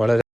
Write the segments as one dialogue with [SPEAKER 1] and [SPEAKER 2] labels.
[SPEAKER 1] വളരെ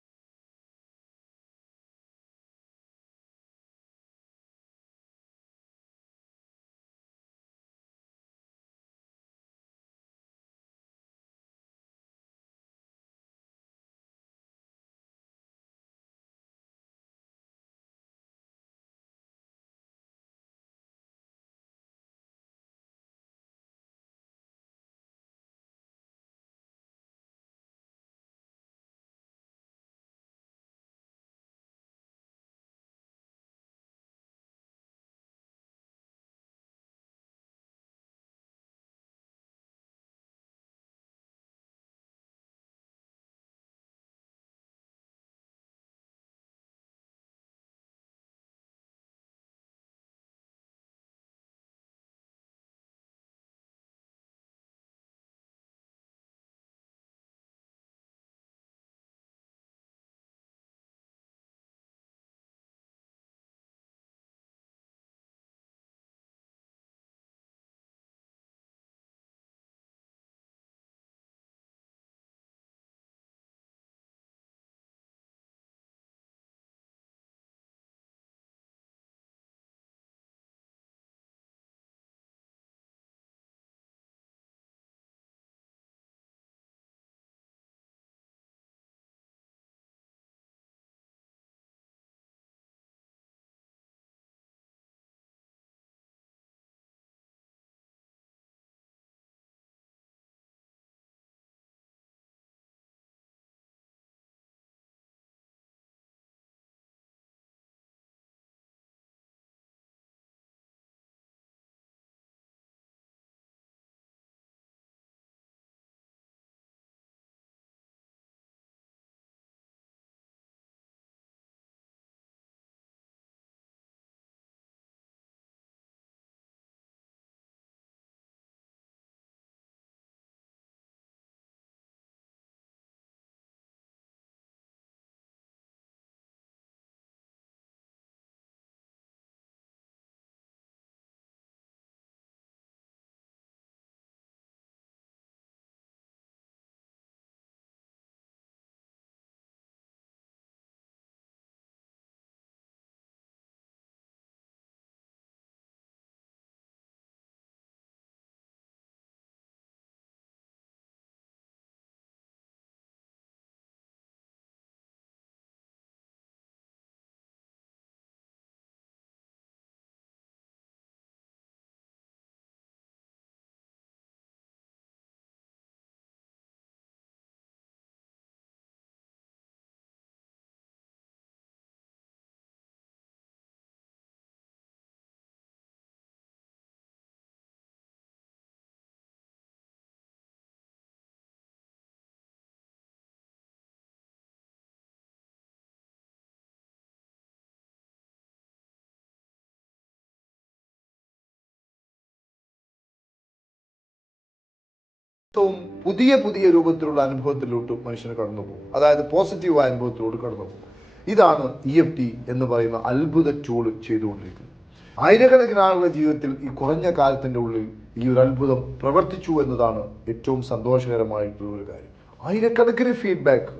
[SPEAKER 2] ഏറ്റവും പുതിയ പുതിയ രൂപത്തിലുള്ള അനുഭവത്തിലോട്ട് മനുഷ്യന് കടന്നു പോകും. അതായത് പോസിറ്റീവായ അനുഭവത്തിലോട്ട് കടന്നു പോകും. ഇതാണ് ഇ എഫ് ടി എന്ന് പറയുന്ന അത്ഭുത ടൂൾ ചെയ്തുകൊണ്ടിരിക്കുന്നത്. ആയിരക്കണക്കിന് ആളുകളുടെ ജീവിതത്തിൽ ഈ കുറഞ്ഞ കാലത്തിന്റെ ഉള്ളിൽ ഈ ഒരു അത്ഭുതം പ്രവർത്തിച്ചു എന്നതാണ് ഏറ്റവും സന്തോഷകരമായിട്ടുള്ള ഒരു കാര്യം. ആയിരക്കണക്കിന് ഫീഡ്ബാക്ക്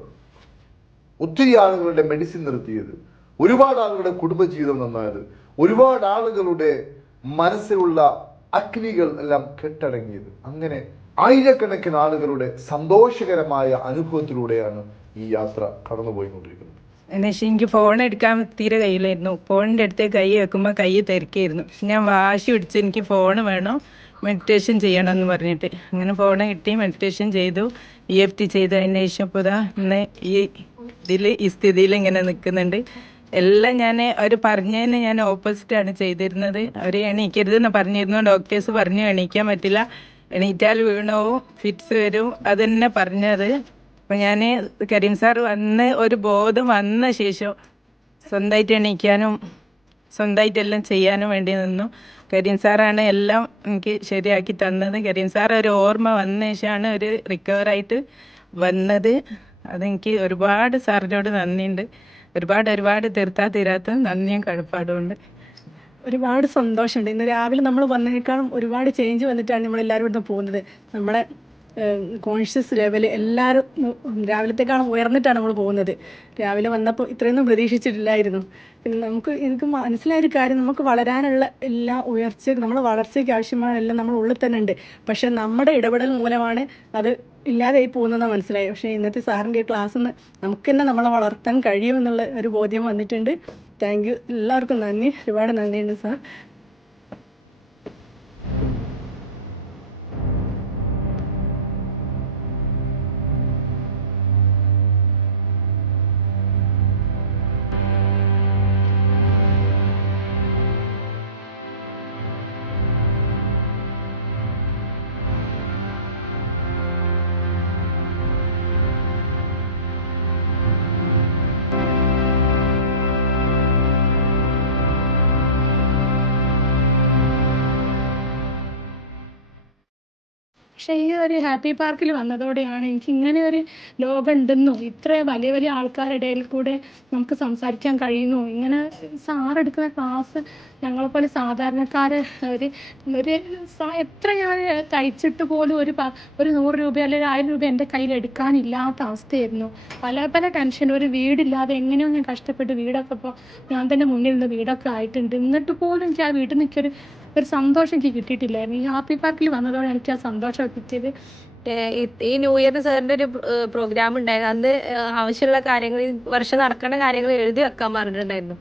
[SPEAKER 2] ഒത്തിരി ആളുകളുടെ മെഡിസിൻ നിർത്തിയത് ഒരുപാട് ആളുകളുടെ കുടുംബജീവിതം നന്നായത് ഒരുപാട് ആളുകളുടെ മനസ്സിലുള്ള അഗ്നികൾ എല്ലാം കെട്ടടങ്ങിയത്. അങ്ങനെ ആയിരക്കണക്കിന് ആളുകളുടെ സന്തോഷകരമായ അനുഭവത്തിലൂടെയാണ് ഈ യാത്ര കടന്നുപോയിക്കൊണ്ടിരിക്കുന്നത്.
[SPEAKER 3] എന്നുവെച്ചാൽ എനിക്ക് ഫോൺ എടുക്കാൻ തീരെ കയ്യിലായിരുന്നു ഫോണിന്റെ അടുത്ത് കൈ വെക്കുമ്പോൾ കൈ തിരക്കായിരുന്നു ഞാൻ വാശി പിടിച്ച് എനിക്ക് ഫോൺ വേണം മെഡിറ്റേഷൻ ചെയ്യണം എന്ന് പറഞ്ഞിട്ട്. അങ്ങനെ ഫോൺ കിട്ടി മെഡിറ്റേഷൻ ചെയ്തു ഇ എഫ് ടി ചെയ്തു അതിന് ശേഷം ഇപ്പോൾ ഇതാ ഇന്ന് ഈ ഇതിൽ ഈ സ്ഥിതിയിൽ ഇങ്ങനെ നിൽക്കുന്നുണ്ട് എല്ലാം ഞാൻ അവർ പറഞ്ഞതിന് ഞാൻ ഓപ്പോസിറ്റാണ് ചെയ്തിരുന്നത്. അവർ എണീക്കരുതെന്ന് പറഞ്ഞിരുന്നു. ഡോക്ടേഴ്സ് പറഞ്ഞു എണീക്കാൻ പറ്റില്ല. എണീറ്റാൽ വീണോ? ഫിറ്റ്സ് വരും. അത് തന്നെ പറഞ്ഞത്. അപ്പം ഞാൻ കരീം സാർ വന്ന് ഒരു ബോധം വന്ന ശേഷം സ്വന്തമായിട്ട് എണീക്കാനും സ്വന്തമായിട്ടെല്ലാം ചെയ്യാനും വേണ്ടി നിന്നു. കരീം സാറാണ് എല്ലാം എനിക്ക് ശരിയാക്കി തന്നത്. കരീം സാർ ഒരു ഓർമ്മ വന്ന ശേഷമാണ് ഒരു റിക്കവറായിട്ട് വന്നത്. അതെനിക്ക് ഒരുപാട് സാറിനോട് നന്ദിയുണ്ട്. ഒരുപാട് ഒരുപാട് തീർത്താ തീരാത്ത നന്ദിയും കടപ്പാടുമുണ്ട്
[SPEAKER 4] ഒരുപാട് സന്തോഷമുണ്ട്. ഇന്ന് രാവിലെ നമ്മൾ വന്നതിനേക്കാളും ഒരുപാട് ചേഞ്ച് വന്നിട്ടാണ് നമ്മൾ എല്ലാവരും ഇവിടുന്ന് പോകുന്നത്. നമ്മുടെ
[SPEAKER 1] കോൺഷ്യസ് ലെവൽ എല്ലാവരും രാവിലത്തേക്കാളും ഉയർന്നിട്ടാണ് നമ്മൾ പോകുന്നത്. രാവിലെ വന്നപ്പോൾ ഇത്രയൊന്നും പ്രതീക്ഷിച്ചിട്ടില്ലായിരുന്നു. നമുക്ക് എനിക്ക് മനസ്സിലായ ഒരു കാര്യം നമുക്ക് വളരാനുള്ള എല്ലാ ഉയർച്ച നമ്മൾ വളർച്ചയ്ക്ക് ആവശ്യമായ എല്ലാം നമ്മുടെ ഉള്ളിൽ തന്നെ ഉണ്ട്. പക്ഷെ നമ്മുടെ ഇടപെടൽ മൂലമാണ് അത് ഇല്ലാതായി പോകുന്നതെന്ന് മനസ്സിലായി പക്ഷേ ഇന്നത്തെ സാറിന്റെ ക്ലാസ്സിൽ നിന്ന് നമുക്ക് തന്നെ നമ്മളെ വളർത്താൻ കഴിയുമെന്നുള്ള ഒരു ബോധ്യം വന്നിട്ടുണ്ട്. Thank you. എല്ലാവർക്കും നന്ദി. ഒരുപാട് നന്ദിയുണ്ട് സാർ. പക്ഷേ ഈ ഒരു ഹാപ്പി പാർക്കിൽ വന്നതോടെയാണ് എനിക്ക് ഇങ്ങനെ ഒരു ലോകം ഉണ്ടെന്നും ഇത്ര വലിയ വലിയ ആൾക്കാരുടെ ഇടയിൽ കൂടെ നമുക്ക് സംസാരിക്കാൻ കഴിയുന്നു? ഇങ്ങനെ സാർ എടുക്കുന്ന ക്ലാസ് ഞങ്ങളെപ്പോലെ സാധാരണക്കാർ ഒരു ഒരു എത്ര ഞാൻ തയ്ച്ചിട്ട് പോലും ഒരു ഒരു നൂറ് രൂപ അല്ലെങ്കിൽ ആയിരം രൂപ എന്റെ കയ്യിൽ എടുക്കാനില്ലാത്ത അവസ്ഥയായിരുന്നു. പല പല ടെൻഷൻ ഒരു വീടില്ലാതെ എങ്ങനെയോ ഞാൻ കഷ്ടപ്പെട്ട് വീടൊക്കെ ഇപ്പോൾ ഞാൻ തന്നെ മുന്നിൽ നിന്ന് വീടൊക്കെ ആയിട്ടുണ്ട്. എന്നിട്ട് പോലും എനിക്ക് ആ വീട്ടിൽ നിൽക്കൊരു ഒരു സന്തോഷം എനിക്ക് കിട്ടിയിട്ടില്ലായിരുന്നു. ഈ ഹാപ്പി പാർക്കിൽ വന്നതോടെ എനിക്ക് ആ സന്തോഷം കിട്ടിയത്.
[SPEAKER 4] ഈ- ന്യൂ ഇയറിന് സാറിന്റെ ഒരു പ്രോഗ്രാം ഉണ്ടായിരുന്നു. അന്ന് ആവശ്യമുള്ള കാര്യങ്ങൾ ഈ വർഷം നടക്കേണ്ട കാര്യങ്ങൾ എഴുതി വെക്കാൻ പറഞ്ഞിട്ടുണ്ടായിരുന്നു.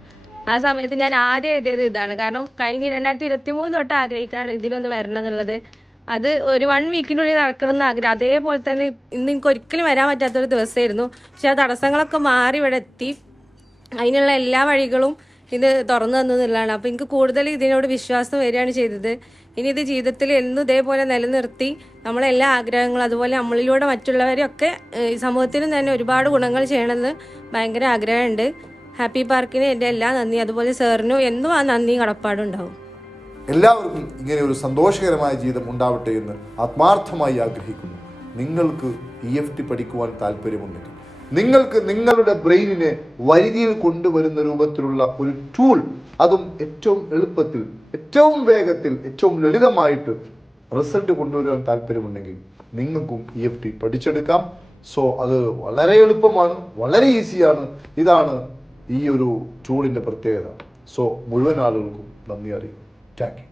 [SPEAKER 4] ആ സമയത്ത് ഞാൻ ആദ്യം എഴുതിയത് ഇതാണ്. കാരണം കഴിഞ്ഞ രണ്ടായിരത്തി ഇരുപത്തി മൂന്ന് തൊട്ട് ആഗ്രഹിക്കാണ് ഇതിലൊന്ന് വരണം എന്നുള്ളത്. അത് ഒരു വൺ വീക്കിനുള്ളിൽ നടക്കണം എന്ന് ആഗ്രഹം. അതേപോലെ തന്നെ ഇന്ന് എനിക്ക് ഒരിക്കലും വരാൻ പറ്റാത്തൊരു ദിവസമായിരുന്നു. പക്ഷെ ആ തടസ്സങ്ങളൊക്കെ മാറി ഇവിടെ എത്തി. അതിനുള്ള എല്ലാ വഴികളും ഇത് തുറന്നു തന്നതെന്നുള്ളതാണ്. അപ്പോൾ എനിക്ക് കൂടുതൽ ഇതിനോട് വിശ്വാസം വരികയാണ് ചെയ്തത്. ഇനി ഇത് ജീവിതത്തിൽ എന്നും ഇതേപോലെ നിലനിർത്തി നമ്മളെല്ലാ ആഗ്രഹങ്ങളും അതുപോലെ നമ്മളിലൂടെ മറ്റുള്ളവരെയൊക്കെ സമൂഹത്തിനും തന്നെ ഒരുപാട് ഗുണങ്ങൾ ചെയ്യണമെന്ന് ഭയങ്കര ആഗ്രഹമുണ്ട്. ഹാപ്പി പാർക്കിന് എന്റെ എല്ലാ നന്ദി. അതുപോലെ സാറിനും എന്നും ആ നന്ദിയും കടപ്പാടും ഉണ്ടാവും.
[SPEAKER 2] എല്ലാവർക്കും ഇങ്ങനെ ഒരു സന്തോഷകരമായ ജീവിതം ഉണ്ടാവട്ടെ എന്ന് ആത്മാർത്ഥമായി ആഗ്രഹിക്കുന്നു. നിങ്ങൾക്ക് ഇ എഫ് ടി പഠിക്കുവാൻ താല്പര്യമുണ്ടെങ്കിൽ നിങ്ങൾക്ക് നിങ്ങളുടെ ബ്രെയിനിനെ വരിതിയിൽ കൊണ്ടുവരുന്ന രൂപത്തിലുള്ള ഒരു ടൂൾ അതും ഏറ്റവും എളുപ്പത്തിൽ ഏറ്റവും വേഗത്തിൽ ഏറ്റവും ലളിതമായിട്ട് റിസൾട്ട് കൊണ്ടുവരാൻ താല്പര്യമുണ്ടെങ്കിൽ നിങ്ങൾക്കും ഇ എഫ് ടി പഠിച്ചെടുക്കാം. സോ അത് വളരെ എളുപ്പമാണ് വളരെ ഈസിയാണ് ഇതാണ് ഈ ഒരു ടൂളിന്റെ പ്രത്യേകത. സോ മുഴുവൻ ആളുകൾക്കും നന്ദി അറിയും താങ്ക്